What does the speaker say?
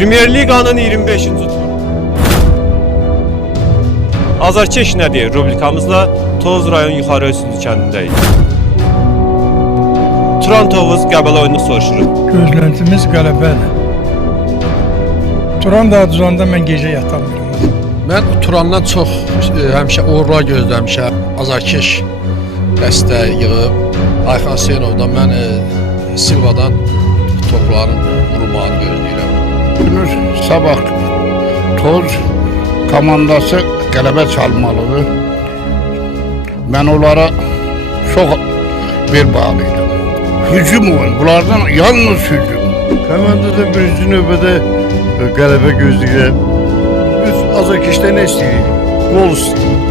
Premyer Liqanın 25-ci turu. Azarkeş nədir? Rubrikamızla Toz rayon Yuxarı Öysüzlü kəndindəyik. Turan Tovuz Qəbələ oyunu soruşuruq. Gözləntimiz qələbədir. Turan da düzanda mən gecə yatamıyorum. Mən Turandan çox həmişə uğurlar gözləmişəm. Azarkeş dəstək yığıb. Ayxan Hüseynovdan mən Silvadan topların vurulmağını gözləyirəm. Günümüz sabah Toz komandası qələbə çalmalıdır. Mən onlara çox bir bağlıydım. Hücum oyun, bunlardan yalnız hücum. Komandada birinci növbədə qələbə gözləyirəm. Biz Azarkeşdə nə istəyirik? Gol istəyirik.